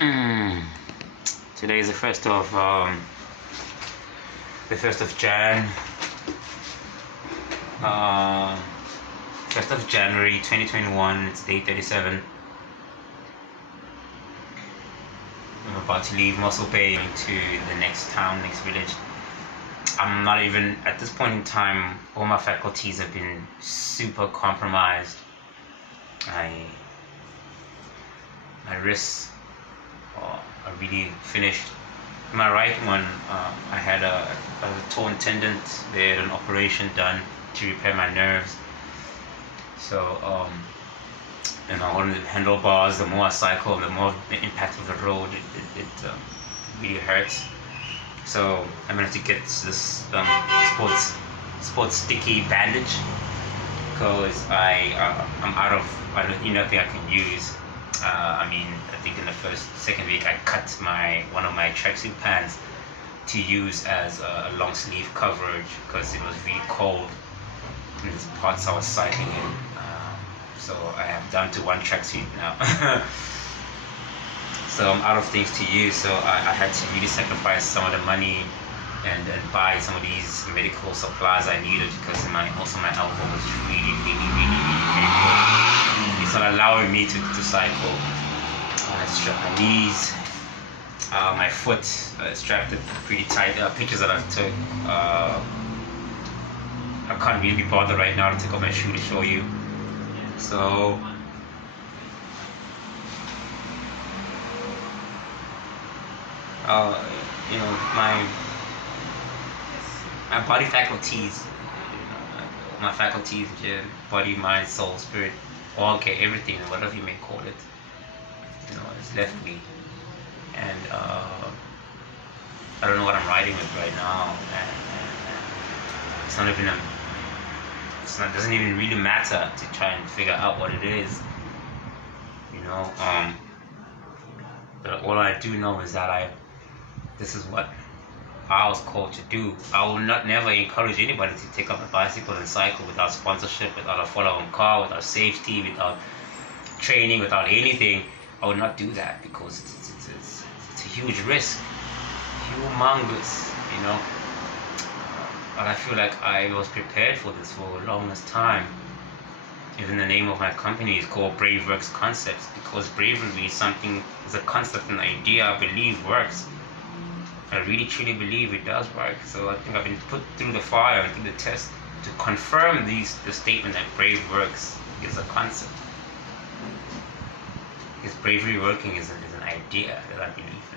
Mm. Today is the first of Jan, uh, 1st of January 2021. It's day 37. I'm about to leave Mossel Bay to the next town, next village. I'm not even at this point in time. All my faculties have been super compromised. My wrists are really finished. My right one, I had a torn tendon. They had an operation done to repair my nerves. So, on the handlebars, the more I cycle, the more the impact of the road, it really hurts. So I managed to get this sports sticky bandage because I'm out of nothing I can use. I think in the second week I cut one of my tracksuit pants to use as a long sleeve coverage because it was really cold in the parts I was cycling in. So I am down to one tracksuit now. So I'm out of things to use. So I had to really sacrifice some of the money and buy some of these medical supplies I needed because my elbow was really painful. It's not allowing me to cycle. I strapped my knees, my foot strapped it pretty tight. Pictures that I took. I can't really be bothered right now to take off my shoe to show you. So my body faculties, my faculties, body, mind, soul, spirit, okay, everything, whatever you may call it, it's left me, and I don't know what I'm riding with right now, and it's not even doesn't even really matter to try and figure out what it is, but all I do know is that this is what I was called to do. I will never encourage anybody to take up a bicycle and cycle without sponsorship, without a follow-on car, without safety, without training, without anything. I would not do that because it's a huge risk, humongous, But I feel like I was prepared for this for the longest time. Even the name of my company is called BraveWorks Concepts because bravery is a concept, an idea I believe works. I really truly believe it does work. So I think I've been put through the fire and through the test to confirm the statement that brave works is a concept. Because bravery working is an idea that I believe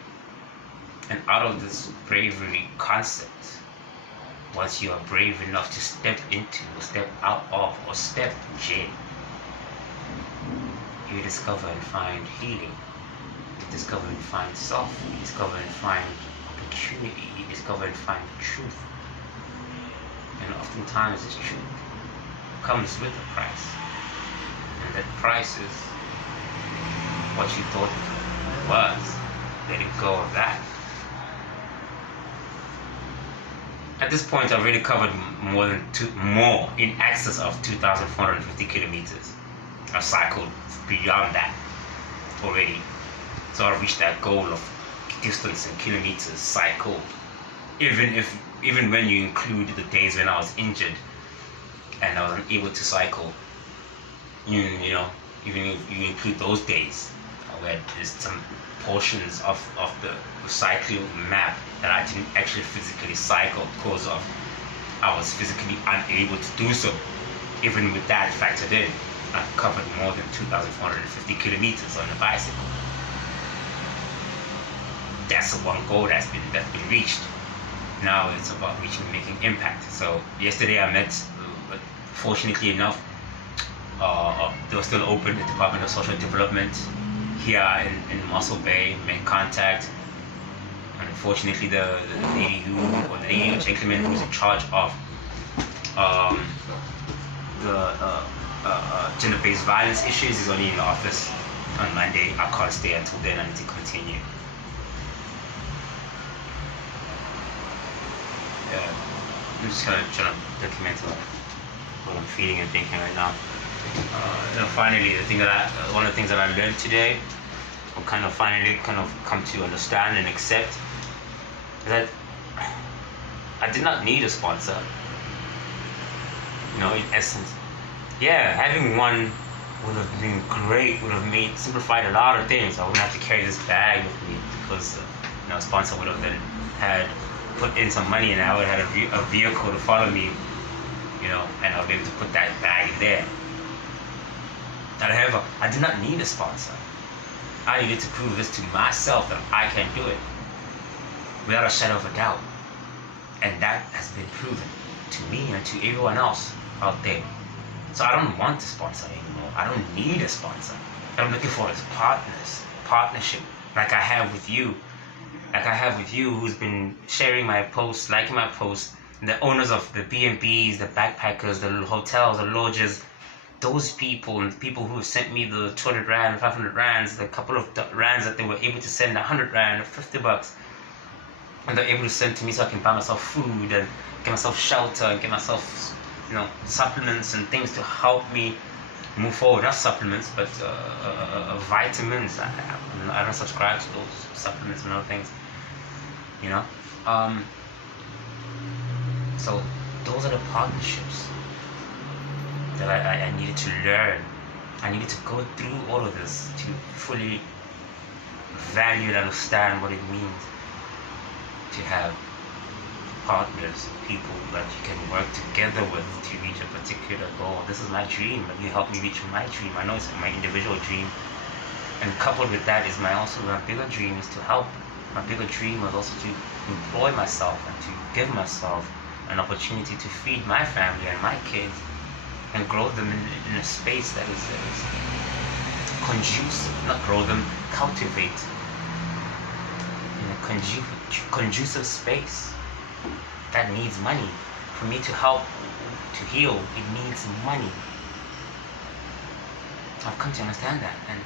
in. And out of this bravery concept, once you are brave enough to step into, or step out of, or step in, you discover and find healing. You discover and find self. You discover and find opportunity. You discover and find truth. And oftentimes this truth comes with a price. And that price is what you thought it was. Letting go of that. At this point, I've already covered more in excess of 2,450 kilometers. I've cycled beyond that already. So I've reached that goal of distance in kilometers cycled. Even when you include the days when I was injured and I was unable to cycle, even if you include those days where there's some portions of the cycling map that I didn't actually physically cycle because of I was physically unable to do so. Even with that factored in, I've covered more than 2,450 kilometers on a bicycle. That's the one goal that's been reached. Now it's about making impact. So yesterday I met, fortunately enough, they were still open, the Department of Social Development here in Mossel Bay, made contact. Unfortunately, the lady or gentleman who's in charge of the gender-based violence issues is only in the office on Monday. I can't stay until then. I need to continue. I'm just trying to document what I'm feeling and thinking right now. Finally, one of the things that I learned today or kind of finally kind of come to understand and accept, that I did not need a sponsor. You know, in essence, yeah, having one would have been great. Would have simplified a lot of things. I wouldn't have to carry this bag with me because a sponsor would have then had put in some money, and I would have had a vehicle to follow me. And I would be able to put that bag there. However, I did not need a sponsor. I needed to prove this to myself that I can do it without a shadow of a doubt. And that has been proven to me and to everyone else out there. So I don't want a sponsor anymore. I don't need a sponsor. What I'm looking for is partnership, like I have with you. Who's been sharing my posts, liking my posts, the owners of the B&Bs, the backpackers, the hotels, the lodges, those people, and the people who have sent me the 200 rand, 500 rands, the couple of rands that they were able to send, 100 rand, 50 bucks, and they're able to send to me so I can buy myself food and get myself shelter and get myself, supplements and things to help me move forward. Not supplements, but vitamins. I don't subscribe to those supplements and other things. So those are the partnerships that I needed to learn. I needed to go through all of this to fully value and understand what it means to have partners, people that you can work together with to reach a particular goal. This is my dream, but you help me reach my dream. I know it's my individual dream, and coupled with that is my bigger dream is to help. My bigger dream was also to employ myself and to give myself an opportunity to feed my family and my kids and grow them in a space that is conducive, not grow them, cultivate in a conducive space that needs money. For me to help, to heal, it needs money. I've come to understand that, and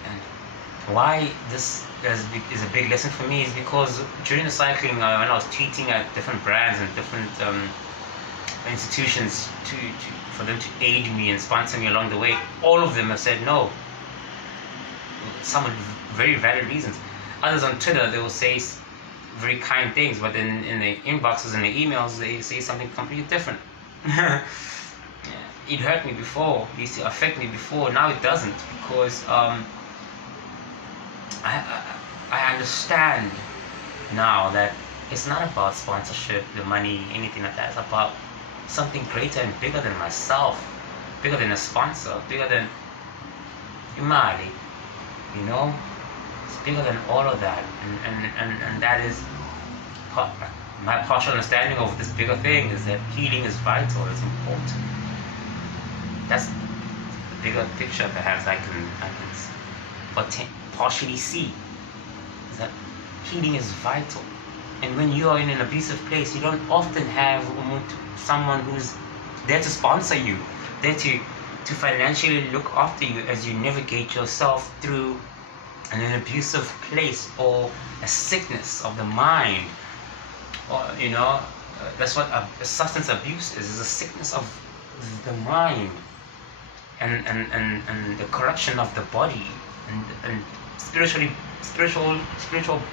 why this is a big lesson for me is because during the cycling, when I was tweeting at different brands and different institutions for them to aid me and sponsor me along the way, all of them have said no. Some with very valid reasons. Others on Twitter, they will say very kind things, but in the inboxes and the emails, they say something completely different. It hurt me before, it used to affect me before, now it doesn't, because I understand now that it's not about sponsorship, the money, anything like that. It's about something greater and bigger than myself, bigger than a sponsor, bigger than Imali, It's bigger than all of that, and that is my partial understanding of this bigger thing is that healing is vital, it's important. That's the bigger picture perhaps I can partially see, is that healing is vital. And when you are in an abusive place, you don't often have someone who's there to sponsor you, there to financially look after you as you navigate yourself through an abusive place or a sickness of the mind. Or, that's what substance abuse is a sickness of the mind and the corruption of the body and spiritual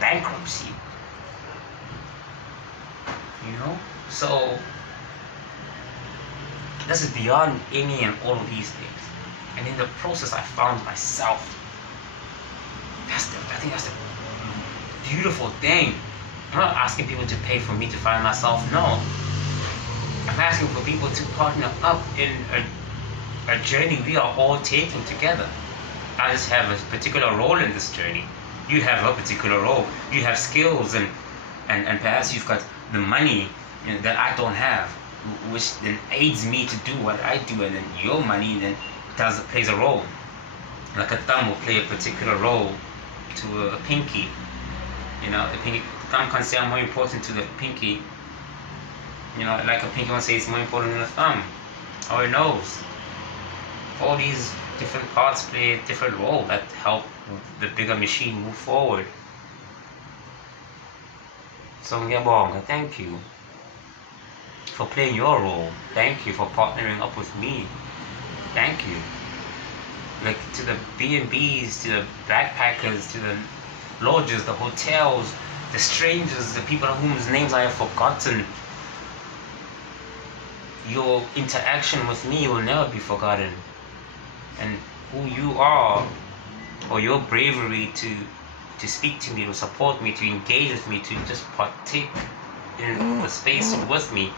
bankruptcy. So this is beyond any and all of these things. And in the process, I found myself. I think that's the beautiful thing. I'm not asking people to pay for me to find myself. No, I'm asking for people to partner up in a journey we are all taking together. I just have a particular role in this journey. You have a particular role. You have skills and perhaps you've got the money that I don't have, which then aids me to do what I do, and then your money then plays a role. Like a thumb will play a particular role to a pinky. The thumb can say I'm more important to the pinky. Like a pinky will say it's more important than a thumb or a nose. All these different parts play a different role that help the bigger machine move forward. So ngiyabonga, thank you for playing your role. Thank you for partnering up with me. Thank you. Like to the B&Bs, to the backpackers, to the lodges, the hotels, the strangers, the people whose names I have forgotten. Your interaction with me will never be forgotten. And who you are, or your bravery to speak to me, to support me, to engage with me, to just partake in the space with me,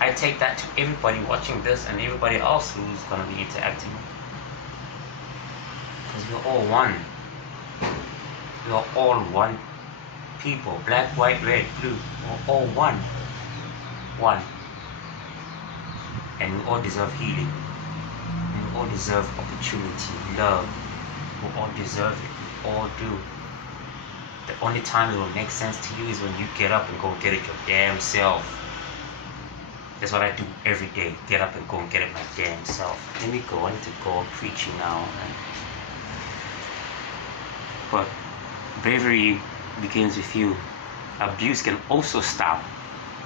I take that to everybody watching this and everybody else who's going to be interacting. Because we're all one. We are all one people. Black, white, red, blue. We're all one. One. And we all deserve healing. And we all deserve opportunity, love. We all deserve it. We all do. The only time it will make sense to you is when you get up and go get it your damn self. That's what I do every day. Get up and go and get it my damn self. Let me go. I need to go preaching now. But bravery begins with you. Abuse can also stop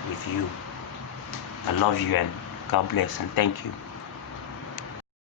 with you. I love you and God bless and thank you.